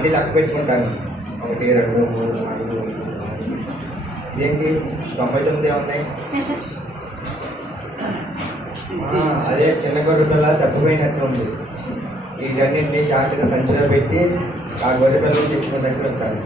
అన్నీ లెక్క పెట్టుకుంటాను. 1, 2, 3, 4, 5, 6. ఇదేంటి 99 ఉన్నాయి? అదే చిన్న గొర్రె పిల్ల తప్పిపోయినట్టు ఉంది. వీటన్నింటినీ జాగ్రత్తగా కంచెలో పెట్టి ఆ గొర్రె పిల్లలు తెచ్చుకోవడానికి వెళ్తాను.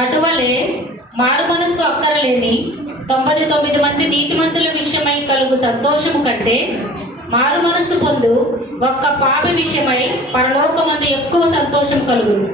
అటువలే మారు మనస్సు అక్కరలేని 99 మంది నీతిమంతుల విషయమై కలుగు సంతోషము కంటే మారు మనస్సు పొందు ఒక్క పాపి విషయమై పరలోకమందు ఎక్కువ సంతోషం కలుగును.